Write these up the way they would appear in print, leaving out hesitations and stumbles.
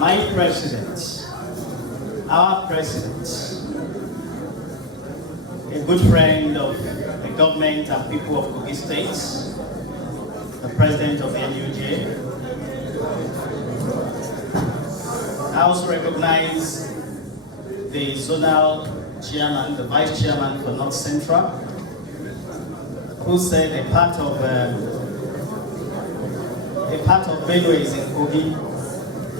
my president, our president, a good friend of the government and people of Kogi State, the president of the NUJ. I also recognize the zonal chairman, the vice chairman for North Central, who said a part of Benue is in Kogi,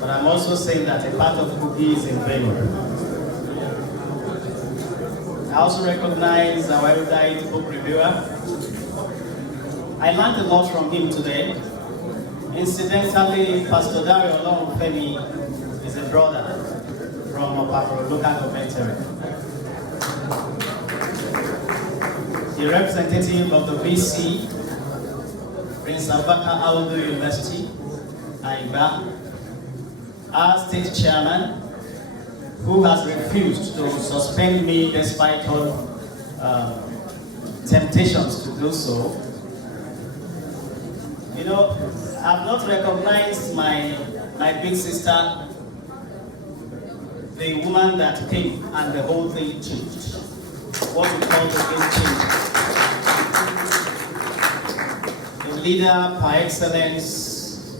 but I'm also saying that a part of Kogi is in Benue. I also recognize our erudite book reviewer. I learned a lot from him today. Incidentally, Pastor Dario Olorunfemi is a brother from Opapro local government area. The representative of the VC, Prince Abubakar Audu University, Aiba, our state chairman, who has refused to suspend me despite all temptations to do so. You know, I've not recognized my big sister, the woman that came and the whole thing changed. What we call the game changer. A leader par excellence,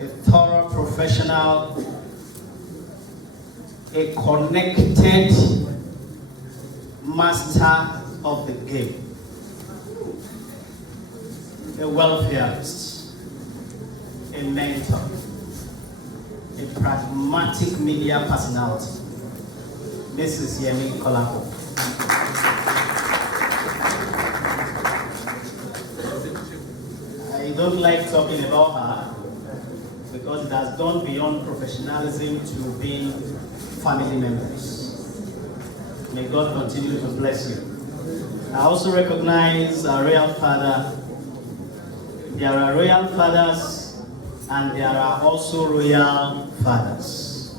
a thorough professional, a connected master of the game, a welfareist, a mentor, a pragmatic media personality, Mrs. Yemi Kolako. I don't like talking about her because it has gone beyond professionalism to being family members. May God continue to bless you. I also recognize our royal father. There are royal fathers and there are also royal fathers.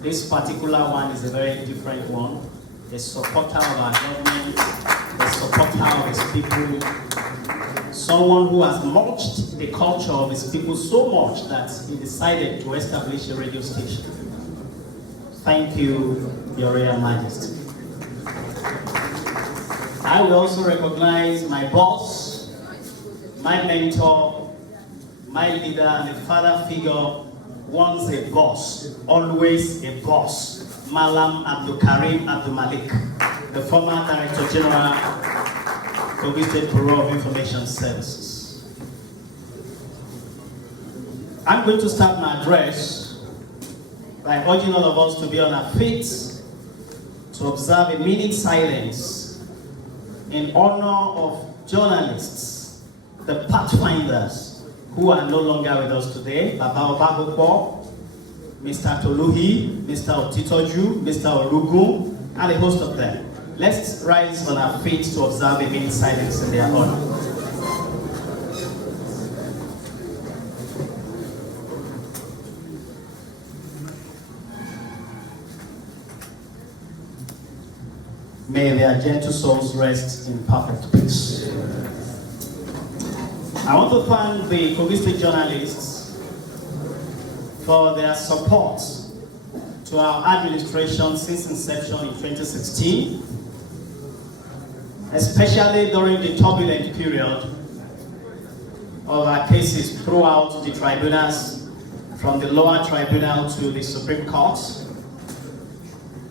This particular one is a very different one. A supporter of our government, a supporter of his people, someone who has mulched the culture of his people so much that he decided to establish a radio station. Thank you, Your Royal Majesty. I will also recognize my boss, my mentor, my leader, and a father figure, once a boss, always a boss, Malam Abdul Karim Abdul Malik, the former Director General, Kogi State Bureau of Information Services. I'm going to start my address by urging all of us to be on our feet to observe a minute silence in honor of journalists, the pathfinders who are no longer with us today, Baba Obagopo, Mr. Toluhi, Mr. Otitoju, Mr. Orugu, and a host of them. Let's rise on our feet to observe a minute silence in their honor. May their gentle souls rest in perfect peace. I want to thank the Kogi State journalists for their support to our administration since inception in 2016, especially during the turbulent period of our cases throughout the tribunals, from the lower tribunal to the Supreme Court.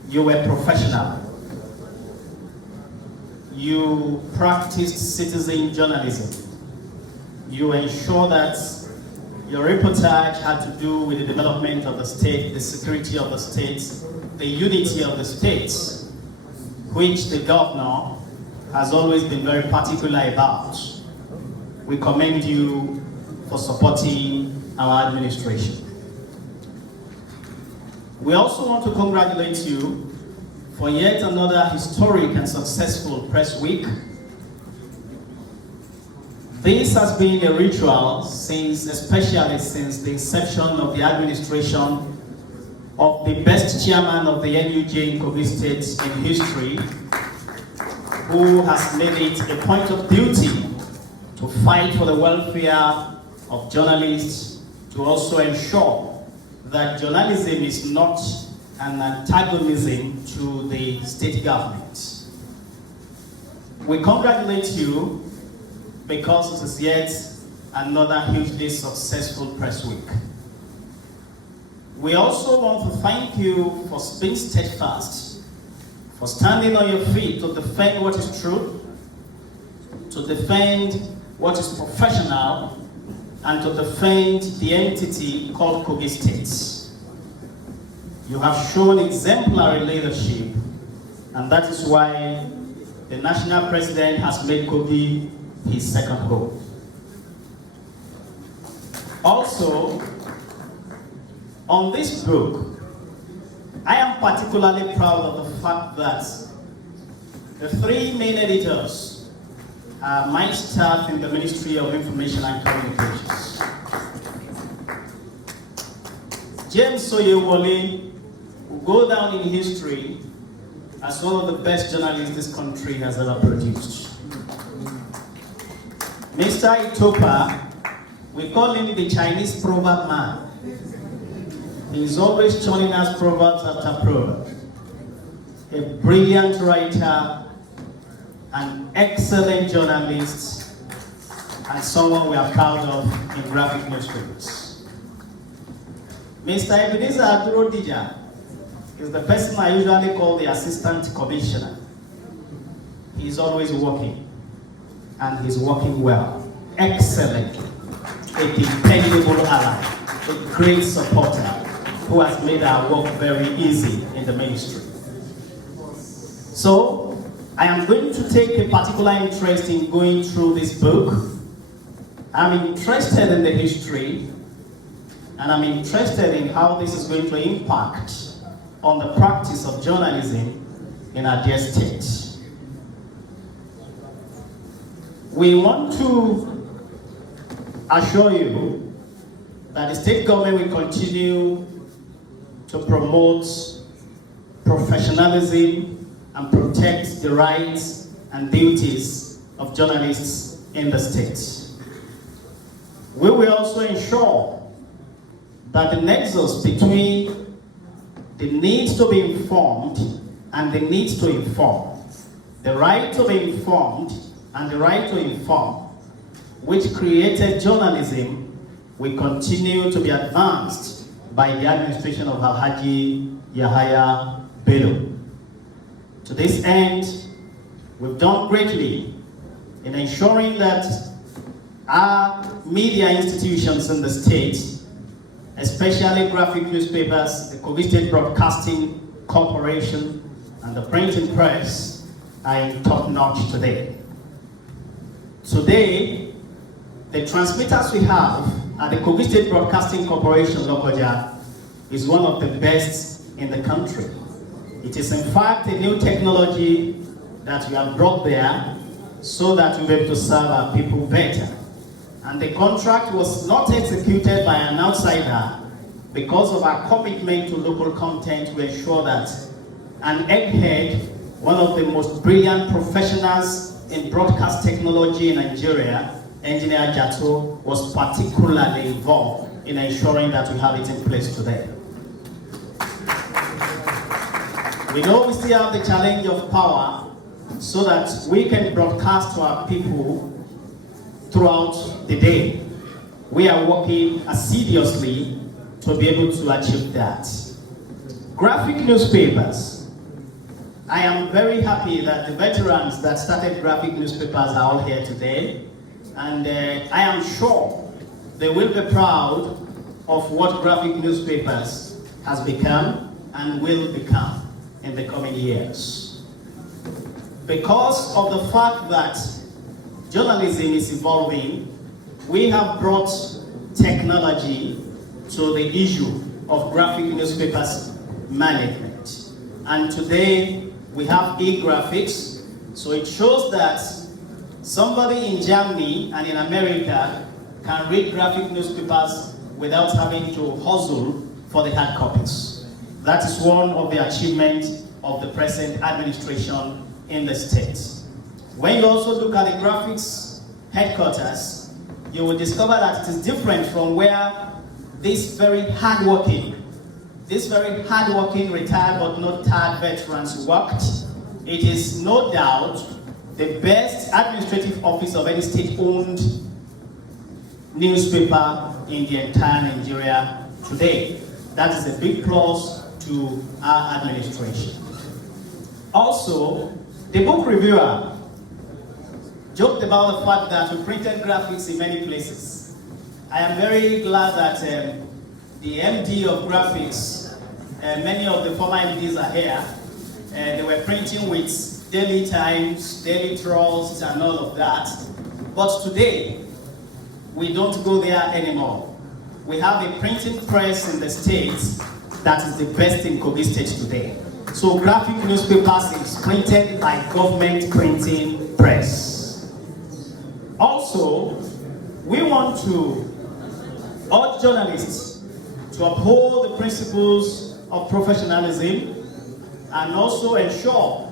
You were professional. You practiced citizen journalism. You ensure that your reportage had to do with the development of the state, the security of the state, the unity of the state, which the governor has always been very particular about. We commend you for supporting our administration. We also want to congratulate you for yet another historic and successful press week. This has been a ritual especially since the inception of the administration of the best chairman of the NUJ in Kogi State in history, who has made it a point of duty to fight for the welfare of journalists, to also ensure that journalism is not an antagonism to the state government. We congratulate you because it is yet another hugely successful press week. We also want to thank you for being steadfast, for standing on your feet to defend what is true, to defend what is professional, and to defend the entity called Kogi State. You have shown exemplary leadership, and that is why the national president has made Kogi his second home. Also, on this book, I am particularly proud of the fact that the three main editors are my staff in the Ministry of Information and Communications. James Soyewole will go down in history as one of the best journalists this country has ever produced. Mr. Itopa, we call him the Chinese proverb man. He is always churning us proverbs after proverbs. A brilliant writer, an excellent journalist, and someone we are proud of in graphic newspapers. Mr. Ebenezer Aduro-Dija is the person I usually call the assistant commissioner. He's always working, and he's working well, excellently. A dependable ally, a great supporter who has made our work very easy in the ministry. So, I am going to take a particular interest in going through this book. I'm interested in the history, and I'm interested in how this is going to impact on the practice of journalism in our dear state. We want to assure you that the state government will continue to promote professionalism and protect the rights and duties of journalists in the state. We will also ensure that the nexus between the need to be informed and the need to inform, the right to be informed and the right to inform, which created journalism, will continue to be advanced by the administration of Alhaji Yahaya Bello. To this end, we've done greatly in ensuring that our media institutions in the state, especially graphic newspapers, the Kogi State Broadcasting Corporation, and the printing press, are in top-notch today. Today, the transmitters we have at the Kogi State Broadcasting Corporation, Lokoja, is one of the best in the country. It is in fact a new technology that we have brought there so that we'll be able to serve our people better. And the contract was not executed by an outsider because of our commitment to local content to ensure that an egghead, one of the most brilliant professionals in broadcast technology in Nigeria, Engineer Jato, was particularly involved in ensuring that we have it in place today. We know we still have the challenge of power so that we can broadcast to our people throughout the day. We are working assiduously to be able to achieve that. Graphic newspapers. I am very happy that the veterans that started graphic newspapers are all here today. And I am sure they will be proud of what graphic newspapers has become and will become in the coming years. Because of the fact that journalism is evolving, we have brought technology to the issue of graphic newspapers management. And today we have e-graphics, so it shows that somebody in Germany and in America can read graphic newspapers without having to hustle for the hard copies. That is one of the achievements of the present administration in the state. When you also look at the graphics headquarters, you will discover that it is different from where these very hardworking these very hardworking, retired but not tired veterans worked. It is no doubt the best administrative office of any state-owned newspaper in the entire Nigeria today. That is a big plus to our administration. Also, the book reviewer joked about the fact that we printed graphics in many places. I am very glad that the MD of graphics, many of the former MDs are here. They were printing with Daily Times, Daily Trust, and all of that. But today, we don't go there anymore. We have a printing press in the States that is the best in Kogi State today. So graphic newspapers is printed by government printing press. Also, we want to urge journalists to uphold the principles of professionalism and also ensure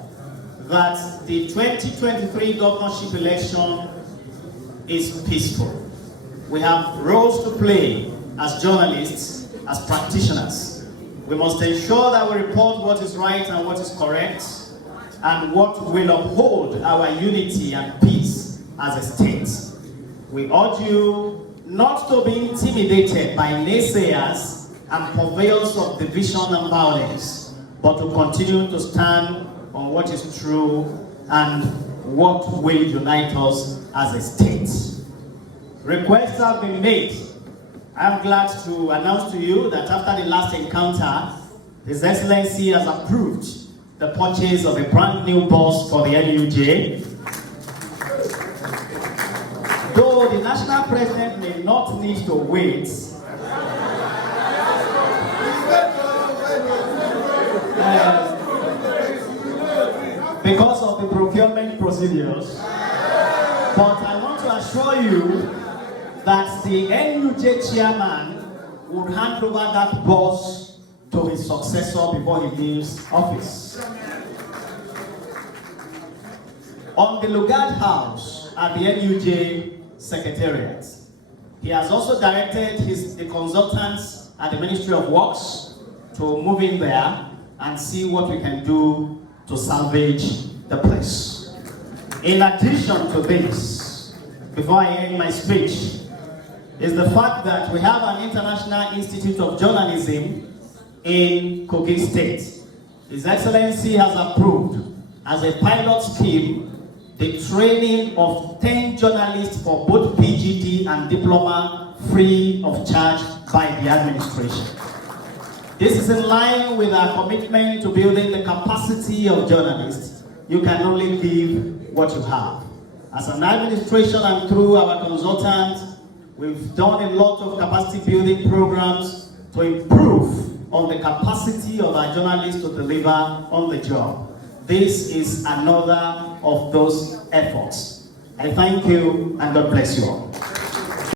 that the 2023 governorship election is peaceful. We have roles to play as journalists, as practitioners. We must ensure that we report what is right and what is correct, and what will uphold our unity and peace as a state. We urge you not to be intimidated by naysayers and purveyors of division and violence, but to continue to stand on what is true and what will unite us as a state. Requests have been made. I'm glad to announce to you that after the last encounter, His Excellency has approved the purchase of a brand new bus for the NUJ. Though the national president may not need to wait, because of the procurement procedures, but I want to assure you that the NUJ chairman would hand over that bus to his successor before he leaves office. On the Lugard House at the NUJ Secretariat, he has also directed the consultants at the Ministry of Works to move in there and see what we can do to salvage the place. In addition to this, before I end my speech, is the fact that we have an International Institute of Journalism in Kogi State. His Excellency has approved as a pilot scheme the training of 10 journalists for both PGD and diploma free of charge by the administration. This is in line with our commitment to building the capacity of journalists. You can only give what you have. As an administration and through our consultants, we've done a lot of capacity building programs to improve on the capacity of our journalists to deliver on the job. This is another of those efforts. I thank you and God bless you all.